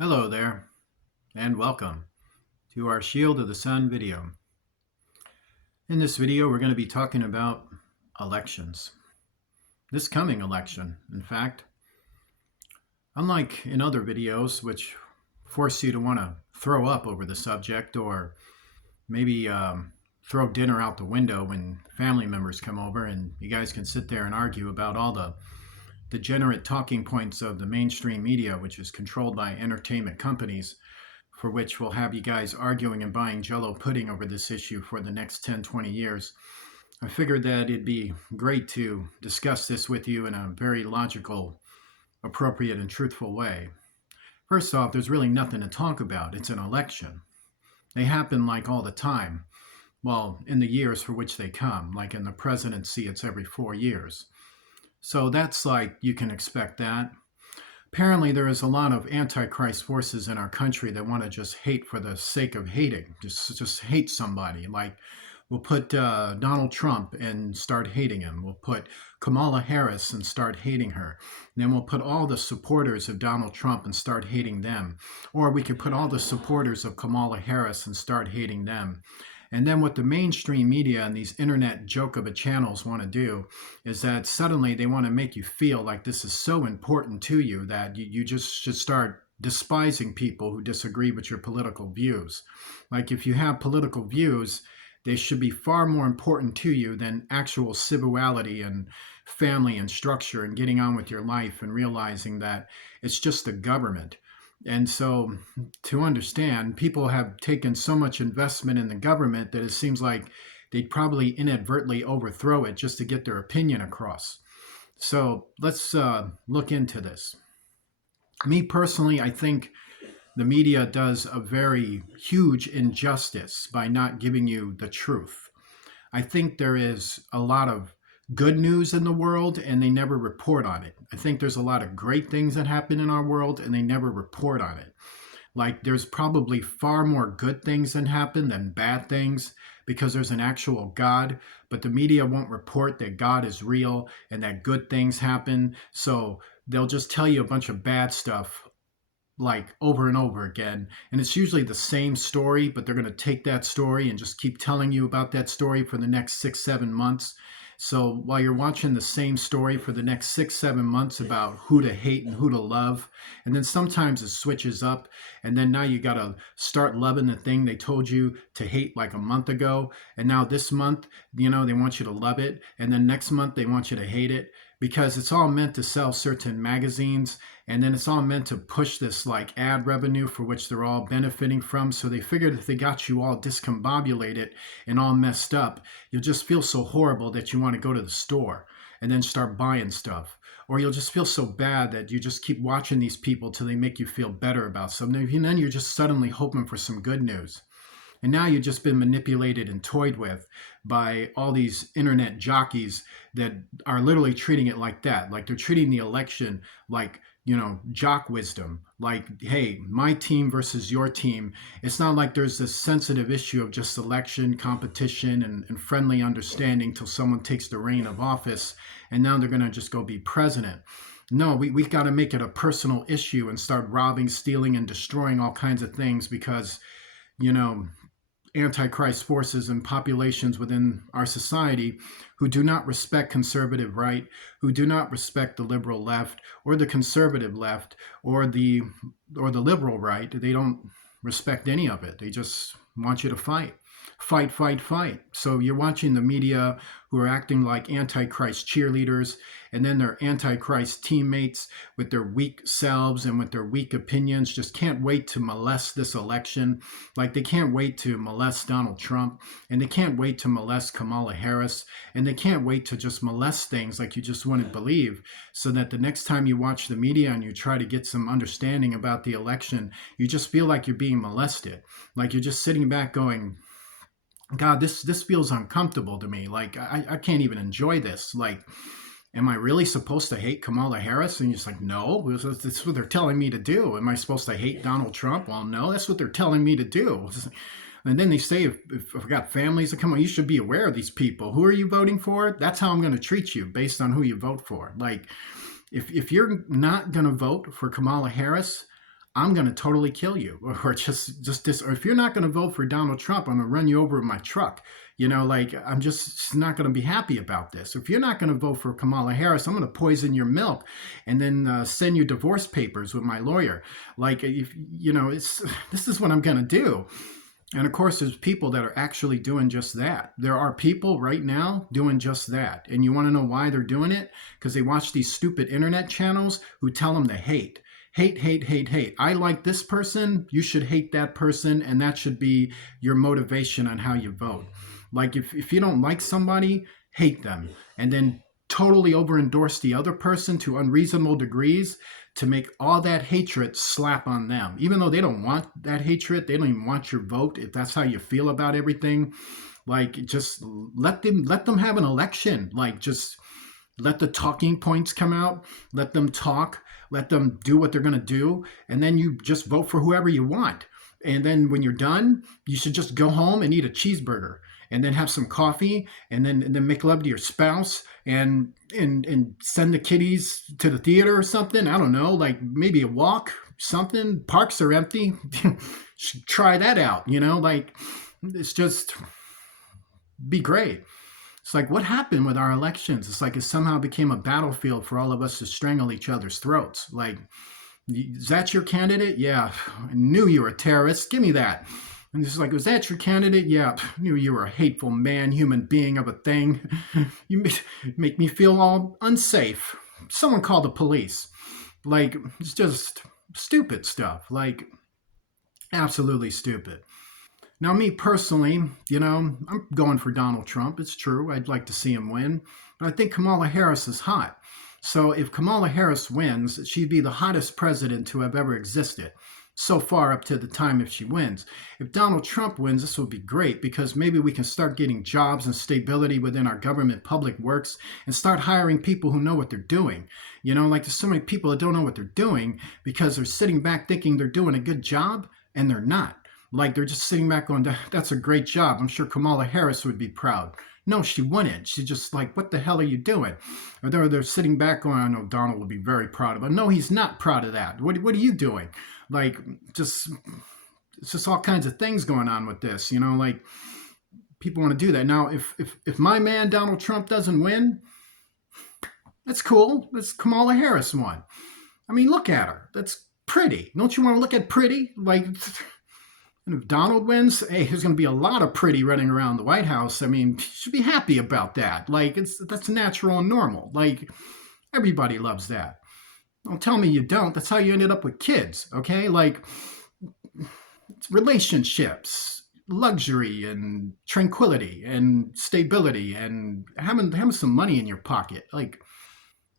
Hello there, and welcome to our Shield of the Sun video. In this video, we're going to be talking about elections. This coming election, in fact. Unlike in other videos, which force you to want to throw up over the subject or maybe throw dinner out the window when family members come over and you guys can sit there and argue about all the degenerate talking points of the mainstream media, which is controlled by entertainment companies, for which we'll have you guys arguing and buying jello pudding over this issue for the next 10, 20 years. I figured that it'd be great to discuss this with you in a very logical, appropriate, and truthful way. First off, there's really nothing to talk about. It's an election. They happen like all the time. Well, in the years for which they come, like in the presidency, it's every 4 years. So that's like, you can expect that. Apparently, there is a lot of antichrist forces in our country that want to just hate for the sake of hating, just hate somebody. Like, we'll put Donald Trump and start hating him. We'll put Kamala Harris and start hating her. And then we'll put all the supporters of Donald Trump and start hating them. Or we could put all the supporters of Kamala Harris and start hating them. And then what the mainstream media and these internet joke of a channels want to do is that suddenly they want to make you feel like this is so important to you that you just should start despising people who disagree with your political views. Like, if you have political views, they should be far more important to you than actual civility and family and structure and getting on with your life and realizing that it's just the government. And so, to understand, people have taken so much investment in the government that it seems like they'd probably inadvertently overthrow it just to get their opinion across. So let's look into this. Me personally, I think the media does a very huge injustice by not giving you the truth. I think there is a lot of good news in the world and they never report on it. I think there's a lot of great things that happen in our world and they never report on it. Like, there's probably far more good things that happen than bad things because there's an actual God, but the media won't report that God is real and that good things happen. So they'll just tell you a bunch of bad stuff like over and over again. And it's usually the same story, but they're going to take that story and just keep telling you about that story for the next 6, 7 months. So while you're watching the same story for the next 6, 7 months about who to hate and who to love, and then sometimes it switches up, and then now you got to start loving the thing they told you to hate like a month ago, and now this month, they want you to love it, and then next month they want you to hate it, because it's all meant to sell certain magazines, and then it's all meant to push this like ad revenue for which they're all benefiting from. So they figured if they got you all discombobulated and all messed up, you'll just feel so horrible that you want to go to the store and then start buying stuff. Or you'll just feel so bad that you just keep watching these people till they make you feel better about something. And then you're just suddenly hoping for some good news. And now you've just been manipulated and toyed with by all these internet jockeys that are literally treating it like that. Like, they're treating the election like, jock wisdom. Like, hey, my team versus your team. It's not like there's this sensitive issue of just election, competition, and friendly understanding till someone takes the reign of office and now they're going to just go be president. No, we've got to make it a personal issue and start robbing, stealing, and destroying all kinds of things because, antichrist forces and populations within our society who do not respect conservative right, who do not respect the liberal left or the conservative left or the liberal right. They don't respect any of it. They just want you to fight. Fight, fight, fight. So you're watching the media who are acting like antichrist cheerleaders, and then their antichrist teammates with their weak selves and with their weak opinions just can't wait to molest this election. Like, they can't wait to molest Donald Trump, and they can't wait to molest Kamala Harris, and they can't wait to just molest things like you just wouldn't believe, so that the next time you watch the media and you try to get some understanding about the election, you just feel like you're being molested. Like, you're just sitting back going, God, this feels uncomfortable to me. Like, I can't even enjoy this. Like, am I really supposed to hate Kamala Harris? And you're just like, no, that's what they're telling me to do. Am I supposed to hate Donald Trump? Well, no, that's what they're telling me to do. And then they say, if I've got families that come on, you should be aware of these people. Who are you voting for? That's how I'm going to treat you based on who you vote for. Like, if you're not going to vote for Kamala Harris, I'm going to totally kill you, or just this, or if you're not going to vote for Donald Trump, I'm going to run you over with my truck. Like I'm just not going to be happy about this. If you're not going to vote for Kamala Harris, I'm going to poison your milk and then send you divorce papers with my lawyer. Like, if it's this is what I'm going to do. And of course, there's people that are actually doing just that. There are people right now doing just that. And you want to know why they're doing it? Because they watch these stupid internet channels who tell them to hate. Hate, hate, hate, hate. I like this person. You should hate that person. And that should be your motivation on how you vote. Like, if you don't like somebody, hate them. And then totally over endorse the other person to unreasonable degrees to make all that hatred slap on them. Even though they don't want that hatred, they don't even want your vote. If that's how you feel about everything, like just let them have an election. Like just let the talking points come out, let them talk, let them do what they're going to do, and then you just vote for whoever you want. And then when you're done, you should just go home and eat a cheeseburger and then have some coffee and then make love to your spouse and send the kiddies to the theater or something. I don't know, like maybe a walk, something. Parks are empty. Try that out, like it's just be great. It's like, what happened with our elections? It's like it somehow became a battlefield for all of us to strangle each other's throats. Like, is that your candidate? Yeah, I knew you were a terrorist. Give me that. And it's like, was that your candidate? Yeah, I knew you were a hateful man, human being of a thing. You make me feel all unsafe. Someone call the police. Like, it's just stupid stuff. Like, absolutely stupid. Now, me personally, I'm going for Donald Trump. It's true. I'd like to see him win. But I think Kamala Harris is hot. So if Kamala Harris wins, she'd be the hottest president to have ever existed so far up to the time if she wins. If Donald Trump wins, this would be great because maybe we can start getting jobs and stability within our government public works and start hiring people who know what they're doing. Like there's so many people that don't know what they're doing because they're sitting back thinking they're doing a good job and they're not. Like they're just sitting back going, that's a great job. I'm sure Kamala Harris would be proud. No, she wouldn't. She's just like, what the hell are you doing? Or they're sitting back going, I know Donald would be very proud of it. No, he's not proud of that. What are you doing? Like, it's just all kinds of things going on with this, like people want to do that. Now, if my man Donald Trump doesn't win, that's cool. That's Kamala Harris won. I mean, look at her. That's pretty. Don't you want to look at pretty? Like, and if Donald wins, hey, there's going to be a lot of pretty running around the White House. I mean, you should be happy about that. Like, that's natural and normal. Like, everybody loves that. Don't tell me you don't. That's how you ended up with kids, okay? Like, relationships, luxury, and tranquility, and stability, and having some money in your pocket. Like,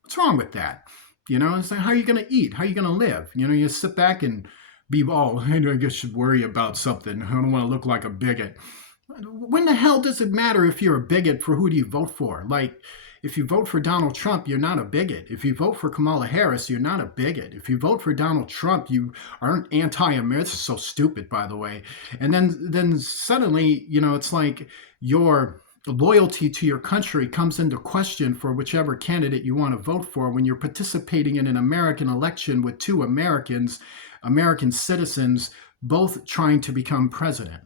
what's wrong with that? It's like, how are you going to eat? How are you going to live? You sit back and be, I guess you should worry about something. I don't want to look like a bigot. When the hell does it matter if you're a bigot for who do you vote for? Like, if you vote for Donald Trump, you're not a bigot. If you vote for Kamala Harris, you're not a bigot. If you vote for Donald Trump, you aren't anti-American. This is so stupid, by the way. And then suddenly, it's like your loyalty to your country comes into question for whichever candidate you want to vote for when you're participating in an American election with two American citizens, both trying to become president.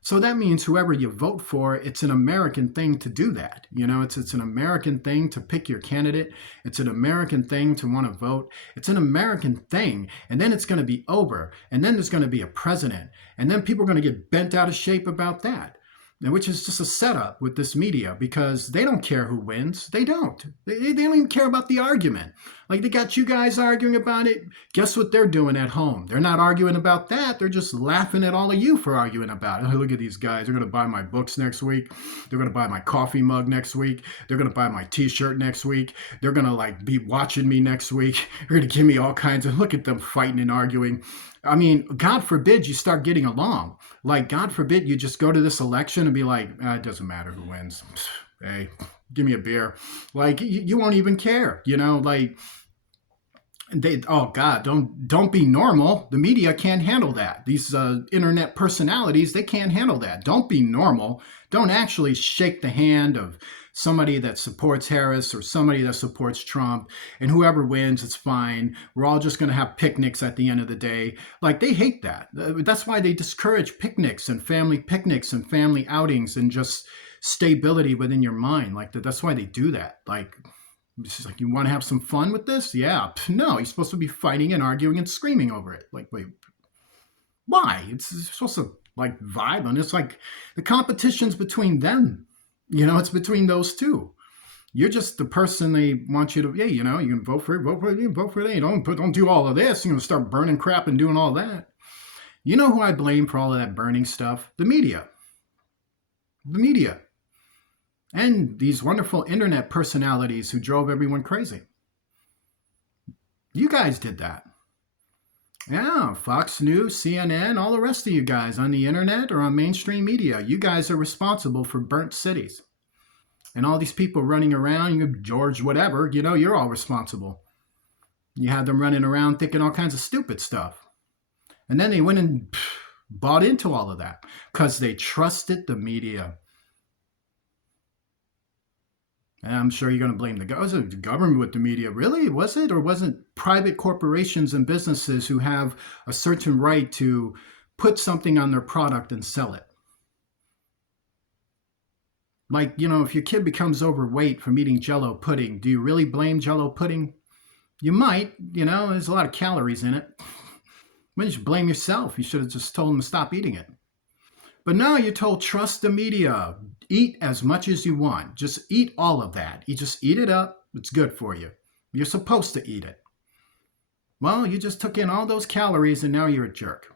So that means whoever you vote for, it's an American thing to do that. It's an American thing to pick your candidate. It's an American thing to want to vote. It's an American thing. And then it's going to be over. And then there's going to be a president. And then people are going to get bent out of shape about that. Which is just a setup with this media because they don't care who wins. They don't. They don't even care about the argument. Like they got you guys arguing about it. Guess what they're doing at home? They're not arguing about that. They're just laughing at all of you for arguing about it. Hey, look at these guys. They're going to buy my books next week. They're going to buy my coffee mug next week. They're going to buy my t-shirt next week. They're going to be watching me next week. They're going to give me all kinds of, look at them fighting and arguing. I mean, God forbid you start getting along. Like, God forbid you just go to this election and be like, it doesn't matter who wins. Hey, give me a beer. Like, you won't even care, like, Oh God, don't be normal. The media can't handle that. These internet personalities, they can't handle that. Don't be normal. Don't actually shake the hand of somebody that supports Harris or somebody that supports Trump, and whoever wins, it's fine. We're all just going to have picnics at the end of the day. Like, they hate that. That's why they discourage picnics and family outings and just stability within your mind. Like, that's why they do that. Like, it's just like, you want to have some fun with this? Yeah. No, you're supposed to be fighting and arguing and screaming over it. Like, wait, why? It's supposed to, like, vibe, and it's like the competition's between them. It's between those two. You're just the person they want you to. Yeah, you can vote for it, vote for it, vote for it. Don't do all of this. Start burning crap and doing all that. You know who I blame for all of that burning stuff? The media. The media. And these wonderful internet personalities who drove everyone crazy. You guys did that. Yeah, Fox News, CNN, all the rest of you guys on the internet or on mainstream media, you guys are responsible for burnt cities. And all these people running around, George whatever, you're all responsible. You had them running around thinking all kinds of stupid stuff. And then they went and bought into all of that because they trusted the media. And I'm sure you're going to blame the government with the media. Really? Was it? Or was it private corporations and businesses who have a certain right to put something on their product and sell it? Like, if your kid becomes overweight from eating Jell-O pudding, do you really blame Jell-O pudding? You might. There's a lot of calories in it. Why don't you blame yourself? You should have just told them to stop eating it. But now you're told, trust the media. Eat as much as you want. Just eat all of that. You just eat it up. It's good for you. You're supposed to eat it. Well, you just took in all those calories and now you're a jerk.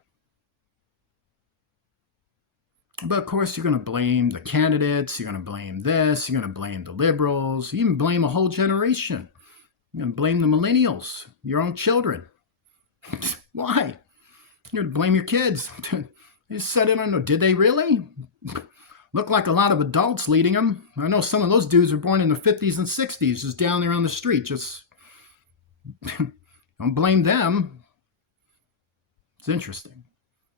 But of course, you're going to blame the candidates. You're going to blame this. You're going to blame the liberals. You even blame a whole generation. You're going to blame the millennials, your own children. Why? You're going to blame your kids. They said it on. Did they really? Look like a lot of adults leading them. I know some of those dudes were born in the 50s and 60s, just down there on the street. Just don't blame them. It's interesting.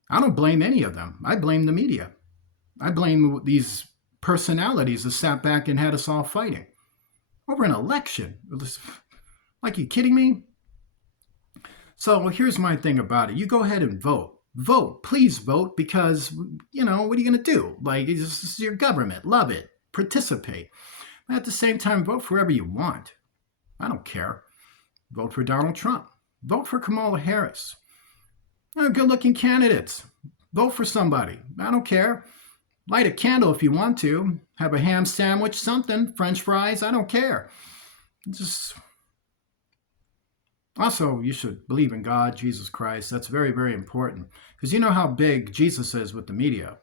I don't blame any of them. I blame the media. I blame these personalities that sat back and had us all fighting over an election. Like, you kidding me? So here's my thing about it. You go ahead and vote. Vote. Please vote, because, what are you going to do? Like, this is your government. Love it. Participate. But at the same time, vote for whoever you want. I don't care. Vote for Donald Trump. Vote for Kamala Harris. Good-looking candidates. Vote for somebody. I don't care. Light a candle if you want to. Have a ham sandwich, something. French fries. I don't care. Just... Also, you should believe in God, Jesus Christ. That's very, very important. Because you know how big Jesus is with the media.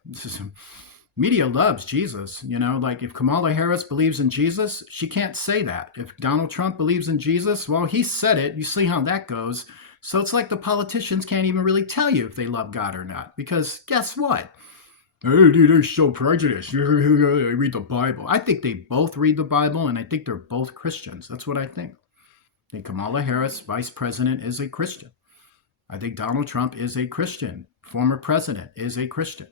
Media loves Jesus. Like, if Kamala Harris believes in Jesus, she can't say that. If Donald Trump believes in Jesus, well, he said it. You see how that goes. So it's like the politicians can't even really tell you if they love God or not. Because guess what? Hey, dude, they're so prejudiced. They read the Bible. I think they both read the Bible, and I think they're both Christians. That's what I think. I think Kamala Harris, vice president, is a Christian. I think Donald Trump is a Christian. Former president is a Christian.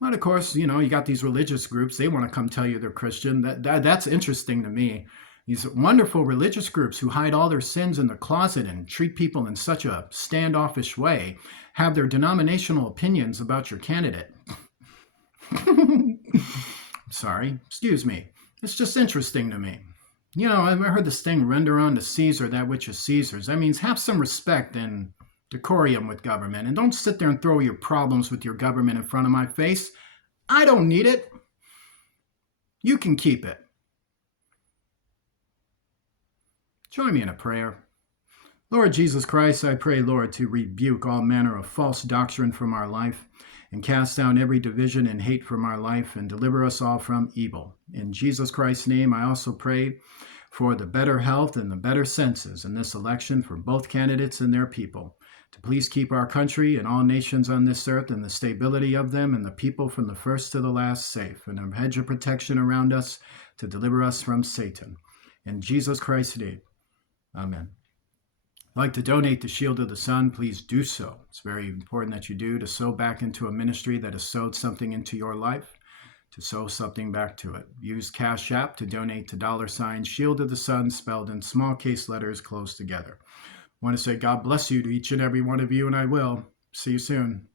But of course, you got these religious groups. They want to come tell you they're Christian. That's interesting to me. These wonderful religious groups who hide all their sins in the closet and treat people in such a standoffish way have their denominational opinions about your candidate. Sorry, excuse me. It's just interesting to me. I've heard this thing, render unto Caesar that which is Caesar's. That means have some respect and decorum with government. And don't sit there and throw your problems with your government in front of my face. I don't need it. You can keep it. Join me in a prayer. Lord Jesus Christ, I pray, Lord, to rebuke all manner of false doctrine from our life and cast down every division and hate from our life and deliver us all from evil. In Jesus Christ's name, I also pray for the better health and the better senses in this election for both candidates and their people, to please keep our country and all nations on this earth and the stability of them and the people from the first to the last safe, and a hedge of protection around us to deliver us from Satan. In Jesus Christ's name, amen. like to donate to Shield of the Sun, please do so. It's very important that you do, to sow back into a ministry that has sowed something into your life, to sow something back to it. Use Cash App to donate to $ Shield of the Sun, spelled in small case letters close together. I want to say God bless you to each and every one of you, and I will. See you soon.